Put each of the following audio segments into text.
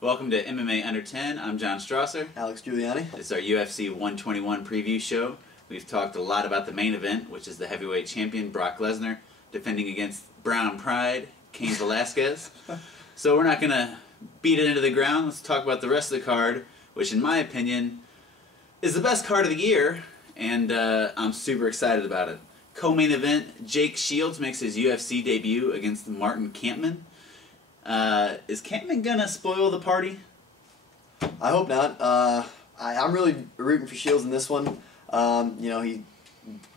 Welcome to MMA Under 10. I'm John Strasser. Alex Giuliani. It's our UFC 121 preview show. We've talked a lot about the main event, which is the heavyweight champion Brock Lesnar defending against Brown Pride, Cain Velasquez. So we're not going to beat it into the ground. Let's talk about the rest of the card, which in my opinion is the best card of the year, and I'm super excited about it. Co-main event, Jake Shields makes his UFC debut against Martin Kampmann. Is Kampmann gonna spoil the party? I hope not. I'm really rooting for Shields in this one. You know, he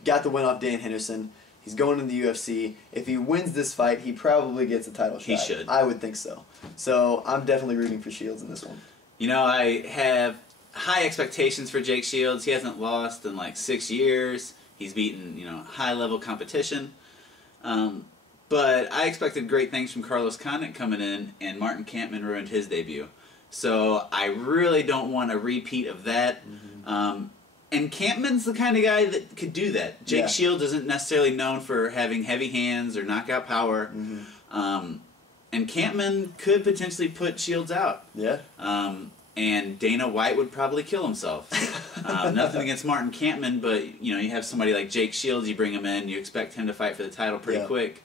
got the win off Dan Henderson. He's going into the UFC. If he wins this fight, he probably gets a title shot. He should. I would think so. So I'm definitely rooting for Shields in this one. You know, I have high expectations for Jake Shields. He hasn't lost in like 6 years. He's beaten, you know, high-level competition. But I expected great things from Carlos Condit coming in, and Martin Kampmann ruined his debut. So I really don't want a repeat of that. And Kampmann's the kind of guy that could do that. Jake Shields isn't necessarily known for having heavy hands or knockout power. And Kampmann could potentially put Shields out. Yeah. And Dana White would probably kill himself. Nothing against Martin Kampmann, but you know, you have somebody like Jake Shields, you bring him in, you expect him to fight for the title pretty quick.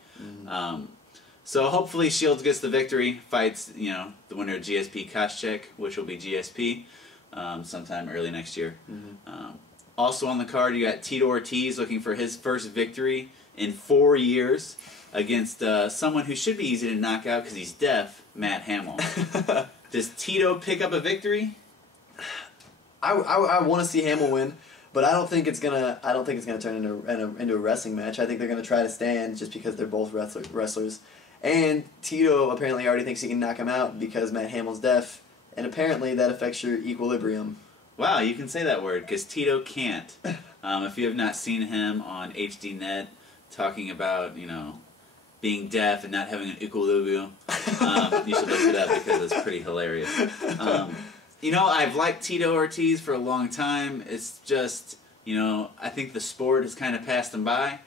So hopefully Shields gets the victory, fights, you know, the winner of GSP Koscheck, which will be GSP sometime early next year. Also on the card, you got Tito Ortiz looking for his first victory in 4 years against someone who should be easy to knock out because he's deaf, Matt Hamill. Does Tito pick up a victory? I want to see Hamill win, but I don't think it's gonna. I don't think it's gonna turn into a wrestling match. I think they're gonna try to stand just because they're both wrestlers. And Tito apparently already thinks he can knock him out because Matt Hamill's deaf, and apparently that affects your equilibrium. Wow, you can say that word because Tito can't. If you have not seen him on HDNet talking about, you know, being deaf and not having an equilibrium, you should look it up because it's pretty hilarious. You know, I've liked Tito Ortiz for a long time. It's just, you know, I think the sport has kind of passed him by.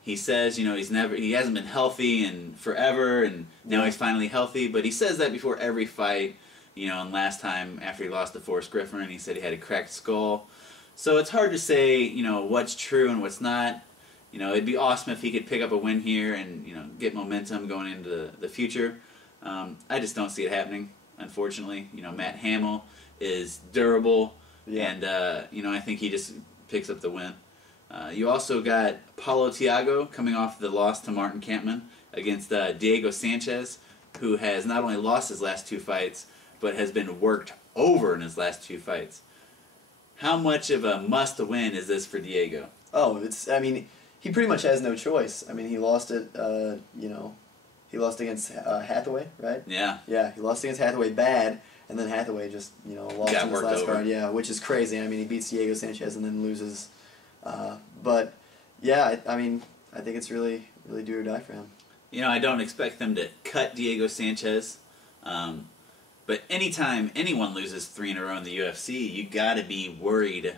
He says, you know, he hasn't been healthy in forever, and now he's finally healthy. But he says that before every fight, you know. And last time after he lost to Forrest Griffin, he said he had a cracked skull. So it's hard to say, you know, what's true and what's not. You know, it'd be awesome if he could pick up a win here and, you know, get momentum going into the future. I just don't see it happening, unfortunately. You know, Matt Hamill is durable, and, you know, I think he just picks up the win. You also got Paulo Thiago coming off the loss to Martin Kampmann against Diego Sanchez, who has not only lost his last 2 fights, but has been worked over in his last 2 fights. How much of a must-win is this for Diego? Oh, I mean, he pretty much has no choice. I mean, he lost it, you know, he lost against Hathaway, right? Yeah. Yeah, he lost against Hathaway bad, and then Hathaway just, you know, lost in his last card. Yeah, which is crazy. I mean, he beats Diego Sanchez and then loses. But, yeah, I mean, I think it's really do or die for him. You know, I don't expect them to cut Diego Sanchez. But anytime anyone loses 3 in a row in the UFC, you got to be worried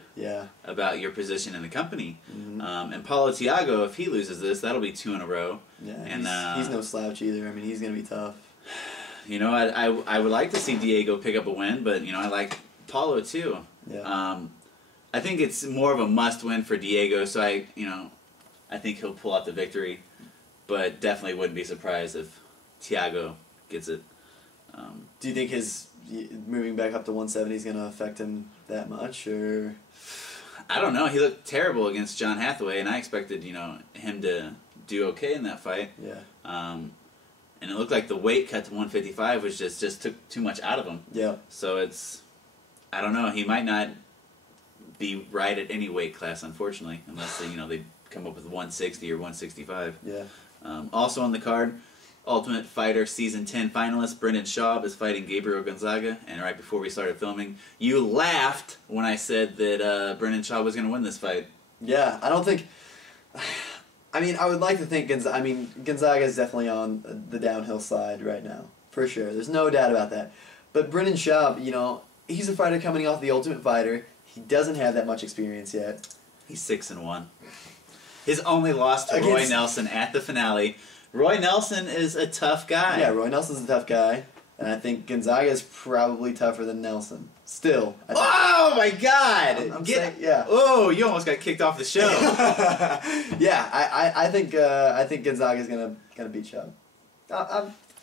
about your position in the company. And Paulo Thiago, if he loses this, that'll be 2 in a row. Yeah, and he's no slouch either. I mean, he's going to be tough. You know, I would like to see Diego pick up a win, but, you know, I like Paulo too. Yeah. I think it's more of a must-win for Diego, so I think he'll pull out the victory, but definitely wouldn't be surprised if Thiago gets it. Do you think his moving back up to 170 is going to affect him that much, or? I don't know. He looked terrible against John Hathaway, and I expected, you know, him to do okay in that fight. Yeah. And it looked like the weight cut to 155 was just took too much out of him. Yeah. So it's, I don't know. He might not be right at any weight class, unfortunately, unless they, you know, they come up with 160 or 165. Yeah. Also on the card, Ultimate Fighter Season 10 finalist Brendon Schaub is fighting Gabriel Gonzaga, and right before we started filming, you laughed when I said that Brendon Schaub was going to win this fight. Yeah, I don't think. I mean, I would like to think Gonzaga is definitely on the downhill side right now, for sure. There's no doubt about that. But Brendon Schaub, you know, he's a fighter coming off the Ultimate Fighter. He doesn't have that much experience yet. He's 6-1. His only loss to Roy Nelson at the finale. Roy Nelson is a tough guy. Yeah, Roy Nelson's a tough guy. And I think Gonzaga is probably tougher than Nelson. Still. Oh my God! I'm saying, yeah. Oh, you almost got kicked off the show. Yeah, I think Gonzaga is gonna beat Schaub.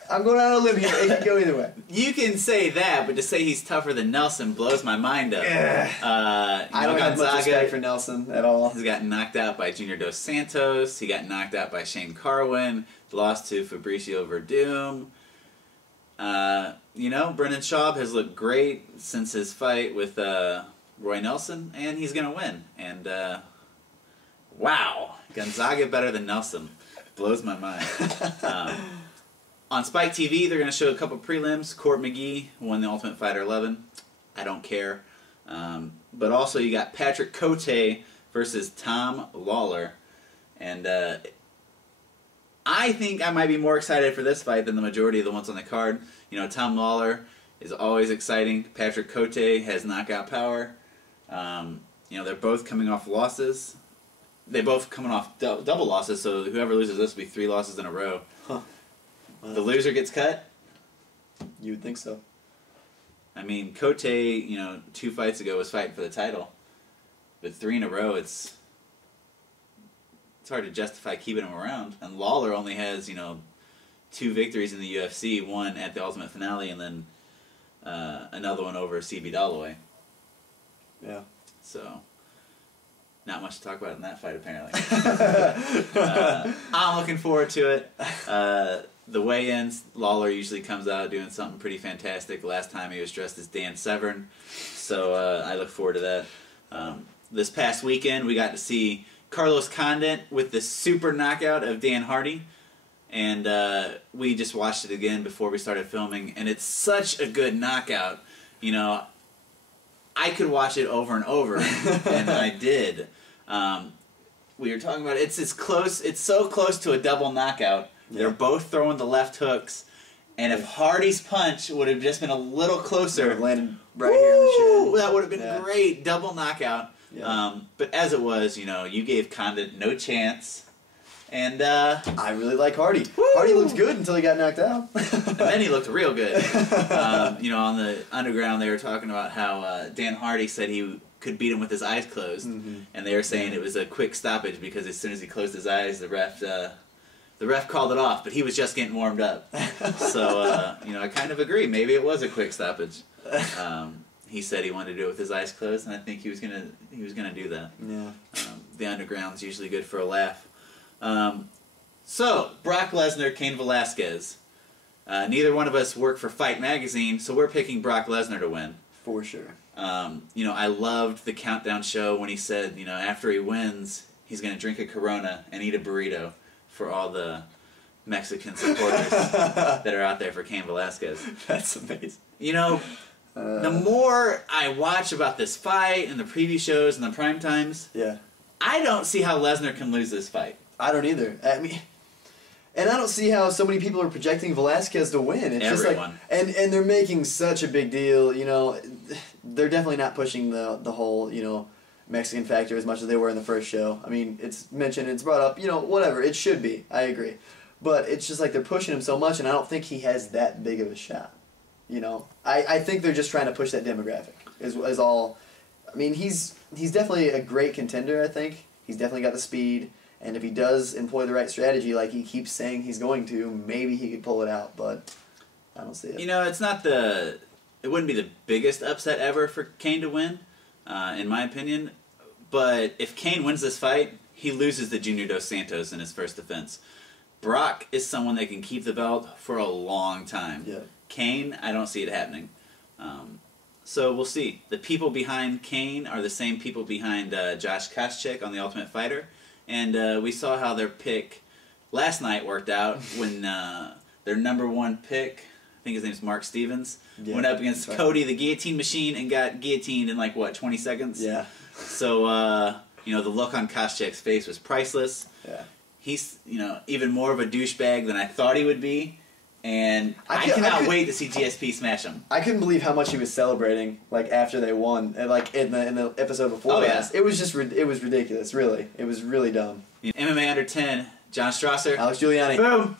I'm going out on a limb here. It can go either way. You can say that, but to say he's tougher than Nelson blows my mind up. I don't have much respect for Nelson at all. He's gotten knocked out by Junior Dos Santos. He got knocked out by Shane Carwin. Lost to Fabricio Verdum. Brendon Schaub has looked great since his fight with Roy Nelson, and he's going to win. And, wow, Gonzaga better than Nelson. Blows my mind. On Spike TV, they're going to show a couple prelims. Court McGee won the Ultimate Fighter 11. I don't care. But also you got Patrick Cote versus Tom Lawlor. And I think I might be more excited for this fight than the majority of the ones on the card. Tom Lawlor is always exciting. Patrick Cote has knockout power. They're both coming off losses. They both coming off double losses, so whoever loses this will be 3 losses in a row. Huh. The loser gets cut? You would think so. I mean, Cote, 2 fights ago was fighting for the title. But 3 in a row, it's hard to justify keeping him around. And Lawlor only has, 2 victories in the UFC, one at the Ultimate Finale and then another one over CB Dalloway. Yeah. So, not much to talk about in that fight, apparently. I'm looking forward to it. The weigh-ins, Lawlor usually comes out doing something pretty fantastic. Last time he was dressed as Dan Severn, so I look forward to that. This past weekend, we got to see Carlos Condit with the super knockout of Dan Hardy, and we just watched it again before we started filming, and it's such a good knockout. I could watch it over and over, and I did. We were talking about it's so close to a double knockout. Yeah. They're both throwing the left hooks, and if Hardy's punch would have just been a little closer, landed right here in the chin. That would have been great, double knockout. Yeah. But as it was, you gave Condit no chance, and I really like Hardy. Woo! Hardy looked good until he got knocked out, and then he looked real good. On the Underground, they were talking about how Dan Hardy said he could beat him with his eyes closed, and they were saying it was a quick stoppage because as soon as he closed his eyes, the ref called it off, but he was just getting warmed up. So, I kind of agree. Maybe it was a quick stoppage. He said he wanted to do it with his eyes closed, and I think he was gonna do that. Yeah. The Underground's usually good for a laugh. So, Brock Lesnar, Cain Velasquez. Neither one of us work for Fight Magazine, so we're picking Brock Lesnar to win. For sure. I loved the countdown show when he said, after he wins, he's going to drink a Corona and eat a burrito for all the Mexican supporters that are out there for Cain Velasquez. That's amazing. The more I watch about this fight and the preview shows and the prime times, I don't see how Lesnar can lose this fight. I don't either. And I don't see how so many people are projecting Velasquez to win. It's Everyone. Just like, and they're making such a big deal. They're definitely not pushing the whole Mexican factor as much as they were in the first show. I mean, it's mentioned, it's brought up. Whatever. It should be. I agree, but it's just like they're pushing him so much, and I don't think he has that big of a shot. I think they're just trying to push that demographic. Is all. I mean, he's definitely a great contender. I think he's definitely got the speed. And if he does employ the right strategy, like he keeps saying he's going to, maybe he could pull it out. But I don't see it. It's not it wouldn't be the biggest upset ever for Cain to win, in my opinion. But if Cain wins this fight, he loses to Junior Dos Santos in his first defense. Brock is someone that can keep the belt for a long time. Yeah. Cain, I don't see it happening. So we'll see. The people behind Cain are the same people behind Josh Koscheck on The Ultimate Fighter. And we saw how their pick last night worked out when their number 1 pick, I think his name's Mark Stevens, went up against Cote, the guillotine machine, and got guillotined in 20 seconds? Yeah. So, the look on Koscheck's face was priceless. Yeah. He's, even more of a douchebag than I thought he would be. And I cannot wait to see GSP smash him. I couldn't believe how much he was celebrating, after they won, and in the episode before last. It was just it was ridiculous. Really, it was really dumb. MMA under 10, John Strasser, Alex Giuliani. Boom.